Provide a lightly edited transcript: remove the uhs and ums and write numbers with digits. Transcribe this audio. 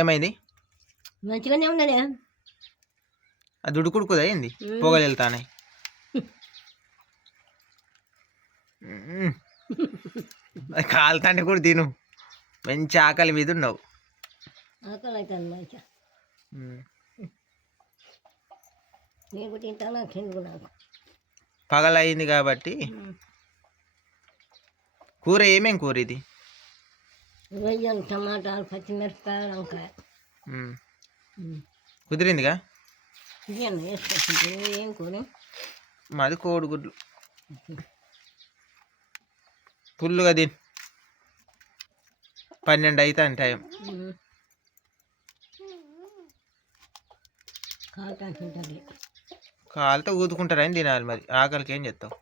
ఏమైంది? మంచిగానే ఉన్నదే. అది ఉడుకుడుకుదా ఏంది? పొగలు వెళ్తానాయి. కాలుతాంటే కూడా తిను. మంచి ఆకలి మీద ఉన్నావు. ఆకలి అవుతుంది మంచిగా. నీకు తింటాను తిండు నాకు. పగలయింది కాబట్టి. కూర ఏమేం కూర ఇది? రొయ్యలు, టమాటాలు, పచ్చిమిరపకాయలు, వంకాయ. కుదిరిందిగా? బిర్యానీ వేసుకొచ్చింది. ఏం కూర? మాది కోడిగుడ్లు. ఫుల్లుగా తిని 12 అవుతుంది టైం. కాలుతో ఊదుకుంటారా అని తినాలి. మరి ఆకలికి ఏం చేస్తావు?